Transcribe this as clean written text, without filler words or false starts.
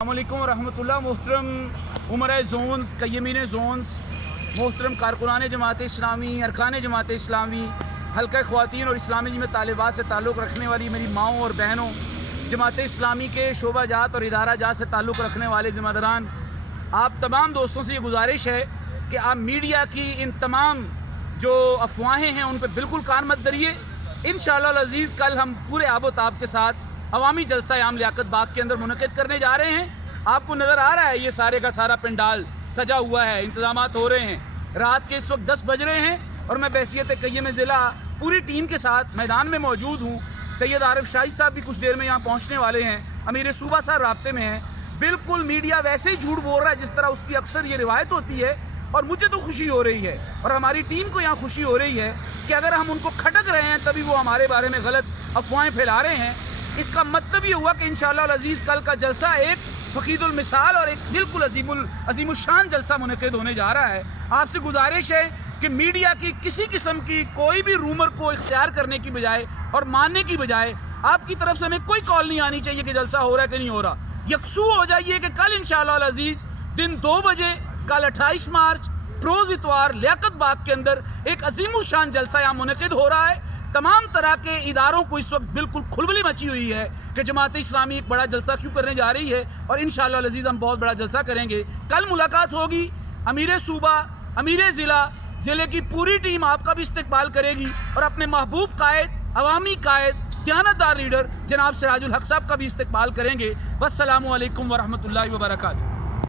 अस्सलामुअलैकुम रहमतुल्लाह। मोहतरम उमराए ज़ोन्स, कय्यमीन ज़ोन्स, मोहतरम कारकुनान जमात इस्लामी, अरकान जमात इस्लामी, हल्का ख़वातीन और इस्लामी में तालिबात से ताल्लुक़ रखने वाली मेरी माओं और बहनों, जमात इस्लामी के शोबा जात और इदारा जात से ताल्लुक़ रखने वाले ज़िम्मेदारान, आप तमाम दोस्तों से ये गुजारिश है कि आप मीडिया की इन तमाम जो अफवाहें हैं उन पर बिल्कुल कान मत धरिए। इंशाअल्लाह अज़ीज़ कल हम पूरे आबोताब के साथ अवामी जलसा आम लियाकत बाग के अंदर मुनक़िद करने जा रहे हैं। आपको नज़र आ रहा है ये सारे का सारा पंडाल सजा हुआ है, इंतज़ामात हो रहे हैं। रात के इस वक्त 10 बज रहे हैं और मैं बहैसियत कय्यम ज़िला पूरी टीम के साथ मैदान में मौजूद हूँ। सैयद आरिफ शाही साहब भी कुछ देर में यहाँ पहुँचने वाले हैं, अमीर सूबा साहब राब्ते में हैं। बिल्कुल मीडिया वैसे ही झूठ बोल रहा है जिस तरह उसकी अक्सर ये रिवायत होती है, और मुझे तो खुशी हो रही है और हमारी टीम को यहाँ खुशी हो रही है कि अगर हम उनको खटक रहे हैं तभी वो हमारे बारे में गलत अफवाहें फैला रहे हैं। इसका मतलब ये हुआ कि इंशाअल्लाह अज़ीज़ कल का जलसा एक फ़कीदुल मिसाल और एक बिल्कुल अज़ीमुशान जलसा मुनक़िद होने जा रहा है। आपसे गुजारिश है कि मीडिया की किसी किस्म की कोई भी रूमर को इख्तियार करने की बजाय और मानने की बजाय आपकी तरफ से हमें कोई कॉल नहीं आनी चाहिए कि जलसा हो रहा है कि नहीं हो रहा। यकसू हो जाइए कि कल इंशाअल्लाह अज़ीज़ दिन 2 बजे कल 28 मार्च रोज़ इतवार लियाकत बाग के अंदर एक अज़ीमुशान जलसा यहाँ मुनक़िद हो रहा है। तमाम तरह के इदारों को इस वक्त बिल्कुल खुलबली मची हुई है कि जमात इस्लामी एक बड़ा जलसा क्यों करने जा रही है, और इंशाअल्लाह अज़ीज़ हम बहुत बड़ा जलसा करेंगे। कल मुलाकात होगी, अमीर सूबा, अमीर ज़िला, ज़िले की पूरी टीम आपका भी इस्तकबाल करेगी और अपने महबूब कायद, अवामी कायद, दयानतदार लीडर जनाब सिराजुल हक साहब का भी इस्तकबाल करेंगे। वस्सलामु अलैकुम वरहमतुल्लाहि वबरकातुहू।